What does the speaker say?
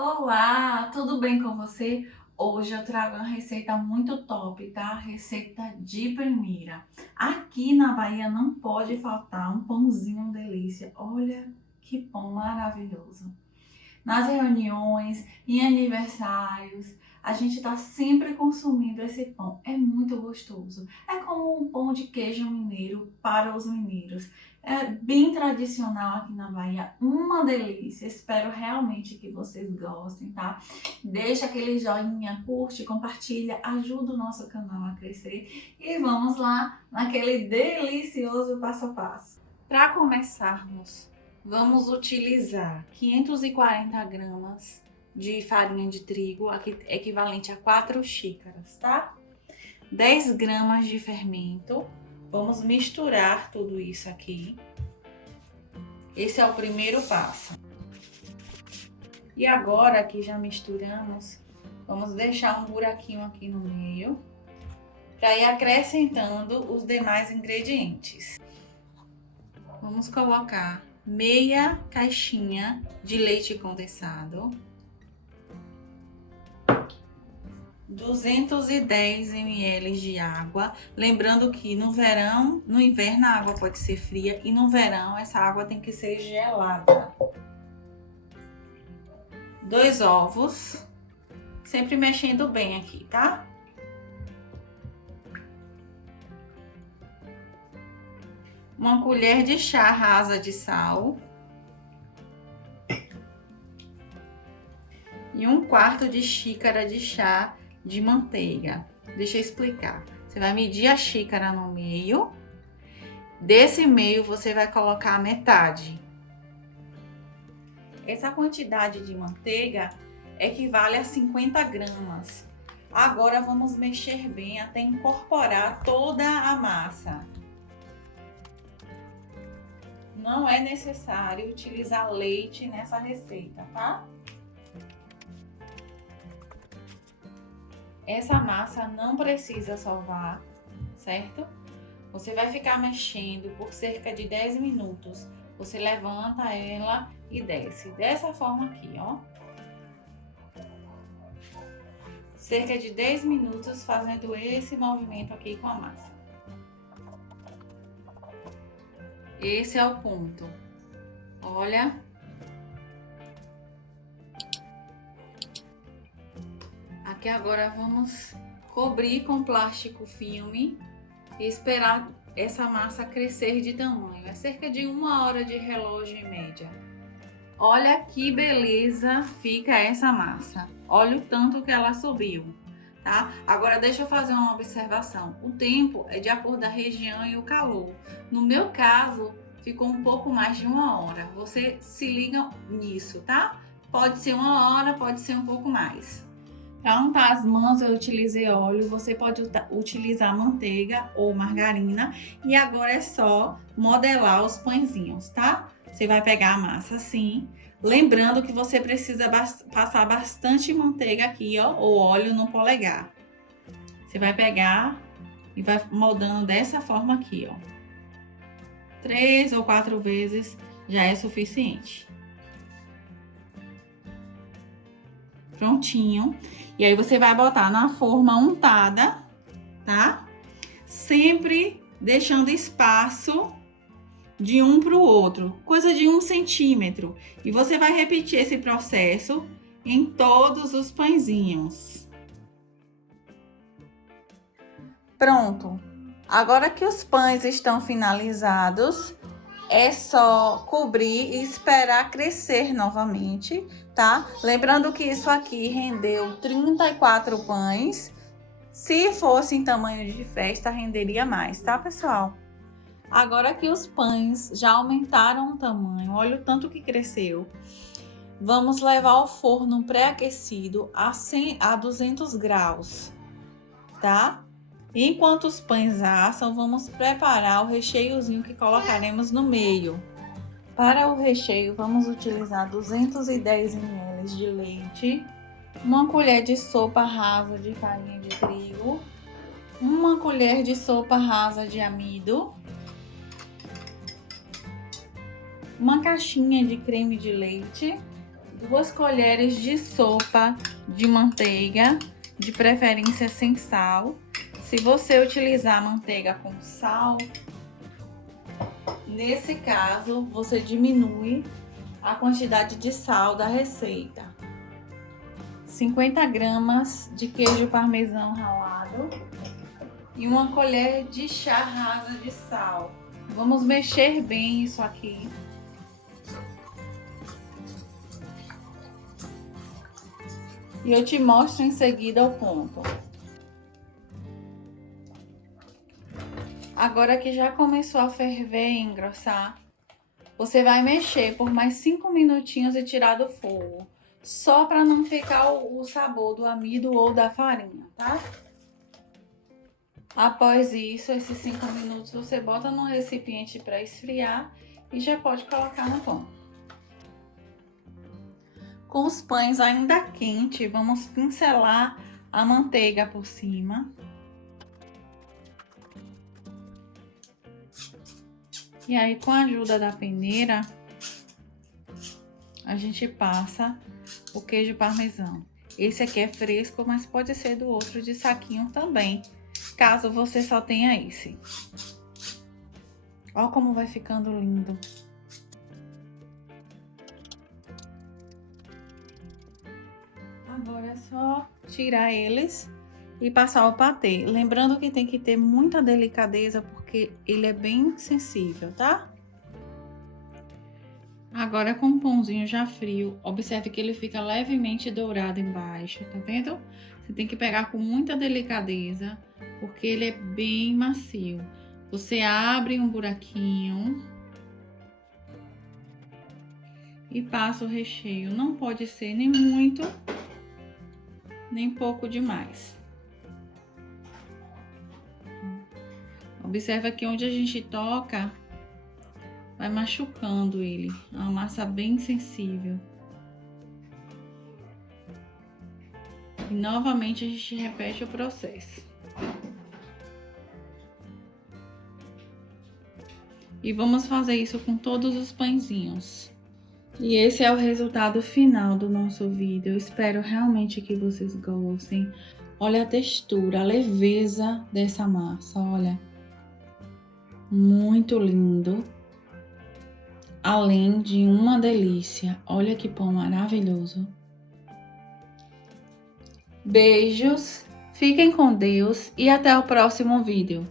Olá, tudo bem com você? Hoje eu trago uma receita muito top, tá? Receita de primeira. Aqui na Bahia não pode faltar um pãozinho delícia. Olha que pão maravilhoso. Nas reuniões, em aniversários, a gente está sempre consumindo esse pão. É muito gostoso. É como um pão de queijo mineiro para os mineiros. É bem tradicional aqui na Bahia, uma delícia. Espero realmente que vocês gostem, tá? Deixa aquele joinha, curte, compartilha, ajuda o nosso canal a crescer e vamos lá naquele delicioso passo a passo. Para começarmos, vamos utilizar 540 gramas de farinha de trigo, equivalente a 4 xícaras, tá? 10 gramas de fermento. Vamos misturar tudo isso aqui. Esse é o primeiro passo. E agora que já misturamos, vamos deixar um buraquinho aqui no meio para ir acrescentando os demais ingredientes. Vamos colocar meia caixinha de leite condensado, 210 ml de água, lembrando que no verão, no inverno a água pode ser fria e no verão essa água tem que ser gelada. 2 ovos, sempre mexendo bem aqui, tá? Uma colher de chá rasa de sal. E 1/4 de xícara de chá de manteiga. Deixa eu explicar. Você vai medir a xícara no meio. Desse meio você vai colocar a metade. Essa quantidade de manteiga equivale a 50 gramas. Agora vamos mexer bem até incorporar toda a massa. Não é necessário utilizar leite nessa receita, tá? Essa massa não precisa sovar, certo? Você vai ficar mexendo por cerca de 10 minutos. Você levanta ela e desce. Dessa forma aqui, ó. Cerca de 10 minutos fazendo esse movimento aqui com a massa. Esse é o ponto. Olha. Aqui agora vamos cobrir com plástico filme e esperar essa massa crescer de tamanho. É cerca de 1 hora de relógio em média. Olha que beleza fica essa massa. Olha o tanto que ela subiu, tá? Agora deixa eu fazer uma observação. O tempo é de acordo da região e o calor. No meu caso, ficou um pouco mais de 1 hora. Você se liga nisso, tá? Pode ser 1 hora, pode ser um pouco mais. Para untar as mãos eu utilizei óleo, você pode utilizar manteiga ou margarina. E agora é só modelar os pãezinhos, tá? Você vai pegar a massa assim, lembrando que você precisa passar bastante manteiga aqui, ó, ou óleo no polegar. Você vai pegar e vai moldando dessa forma aqui, ó. 3 ou 4 vezes já é suficiente. Prontinho. E aí você vai botar na forma untada, tá? Sempre deixando espaço de um para o outro, coisa de 1 centímetro. E você vai repetir esse processo em todos os pãezinhos. Pronto. Agora que os pães estão finalizados, é só cobrir e esperar crescer novamente, tá? Lembrando que isso aqui rendeu 34 pães. Se fosse em tamanho de festa, renderia mais, tá, pessoal? Agora que os pães já aumentaram o tamanho, olha o tanto que cresceu. Vamos levar ao forno pré-aquecido a 200 graus, tá? Enquanto os pães assam, vamos preparar o recheiozinho que colocaremos no meio. Para o recheio, vamos utilizar 210 ml de leite, 1 colher de sopa rasa de farinha de trigo, 1 colher de sopa rasa de amido, 1 caixinha de creme de leite, 2 colheres de sopa de manteiga, de preferência sem sal. Se você utilizar manteiga com sal, nesse caso você diminui a quantidade de sal da receita. 50 gramas de queijo parmesão ralado e 1 colher de chá rasa de sal. Vamos mexer bem isso aqui. E eu te mostro em seguida o ponto. Agora que já começou a ferver e engrossar, você vai mexer por mais 5 minutinhos e tirar do fogo. Só para não ficar o sabor do amido ou da farinha, tá? Após isso, esses 5 minutos, você bota num recipiente para esfriar e já pode colocar no pão. Com os pães ainda quentes, vamos pincelar a manteiga por cima. E aí, com a ajuda da peneira, a gente passa o queijo parmesão. Esse aqui é fresco, mas pode ser do outro de saquinho também, caso você só tenha esse. Olha como vai ficando lindo. Agora é só tirar eles e passar o patê. Lembrando que tem que ter muita delicadeza, porque ele é bem sensível, tá? Agora com o pãozinho já frio, observe que ele fica levemente dourado embaixo, tá vendo? Você tem que pegar com muita delicadeza, porque ele é bem macio. Você abre um buraquinho e passa o recheio. Não pode ser nem muito, nem pouco demais. Observa que onde a gente toca, vai machucando ele. É uma massa bem sensível. E novamente a gente repete o processo. E vamos fazer isso com todos os pãezinhos. E esse é o resultado final do nosso vídeo. Eu espero realmente que vocês gostem. Olha a textura, a leveza dessa massa, olha. Muito lindo. Além de uma delícia. Olha que pão maravilhoso. Beijos, fiquem com Deus e até o próximo vídeo.